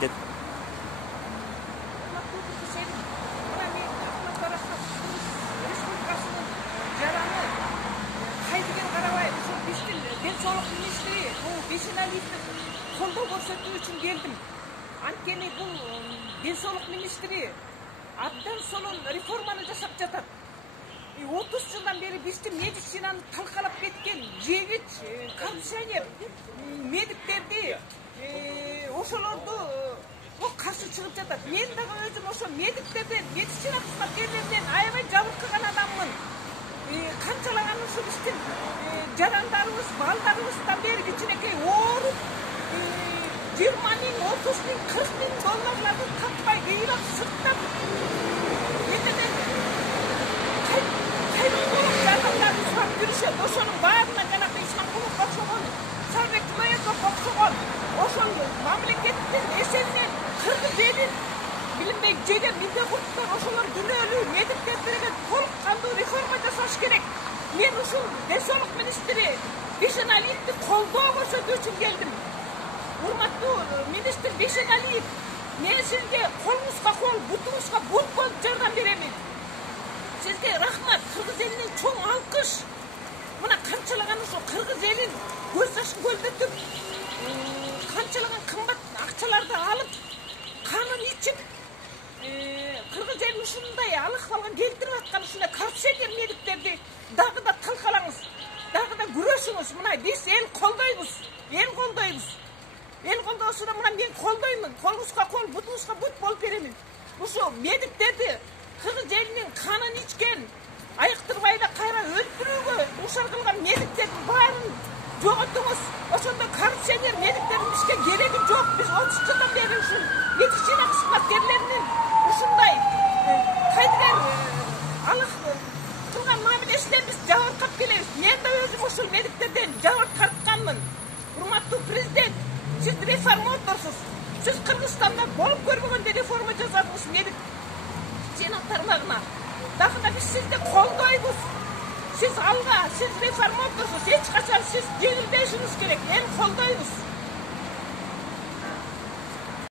деп. Денсаулық министрі Бейсеналиевті қолдау көрсету үшін келдім. Анткени бұл денсаулық министрі абдан сонун реформаны жасап жатат. 30 жылдан бері бизди медицинаны талкалап кеткен жегич, коррупционер медиктерди ошолорду каршы чыгып жатат. Мен дагы өзүм ошо медиктерден, медицина кызматкерлеринен аябай жабыркаган адаммын. Канчалаган ушу биздин жарандарыбыз, балдарыбыздан бери кичинекей ооруп, 20 миң, 30 миң, 40 миң долларларды таппай, ыйлап, сырттап, ертеден кайрылып жардамдарды сурап жүрүшөт. Ошонун баарына жанакы Исламкулов окшогон, Сарбек Тмаевге окшогон, ошол мамлекеттин эсебинен кыргыз элин билинбей жеген милдекурттар, ошолор күнөөлүү медиктерге толук кандуу реформа жасаш керек. Мен ушул денсаулык министри Бейсеналиевди колдоо көрсөтүү үчүн келдим. Урматтуу министр Бейсеналиев, мен сизге колуңузга кол, бутуңузга бут болуп жардам беремин. Сизге рахмат, кыргыз элинен чоң алкыш. Мына канчалаган ошо кыргыз элин көз жашын көлдөтүп, канчалаган кымбат акчаларды алып, канын ичип, кыргыз элин ушундай алакалган келтирип аткан ушундай коррупционер медиктерди дагы да талкалаңыз, дагы да күрөшүңүз. Мына биз эл колдойбуз, эл колдойбуз. Эл колдоосуна мына мен колдоймун. Колуңузга кол, бутуңузга бут болуп беремин. Ушу медиктерди кыргыз элинин канын ичкен, айыктырбай да кайра өлтүрүүгө ушар кылган медиктердин баарын жоготуңуз. Ошондо коррупционер медиктердин бизге кереги жок. Биз 30 жылдан бери ушул медицина кызматкерлеринин ушундай кайдыгер алак кылган мамилесинен биз жабыркап келебиз. Мен да өзүм ушул медиктерден жабыркатканмын. Урматтуу президент, сиз реформаторсуз. Сиз Кыргызстанда болуп көрбөгөндөй реформа жасадыңыз медицина тармагына. Дагы да биз сизди колдойбуз. Сиз алга, сиз реформаторсуз. Эч качан сиз жеңилбешиңиз керек. Эл колдойбуз.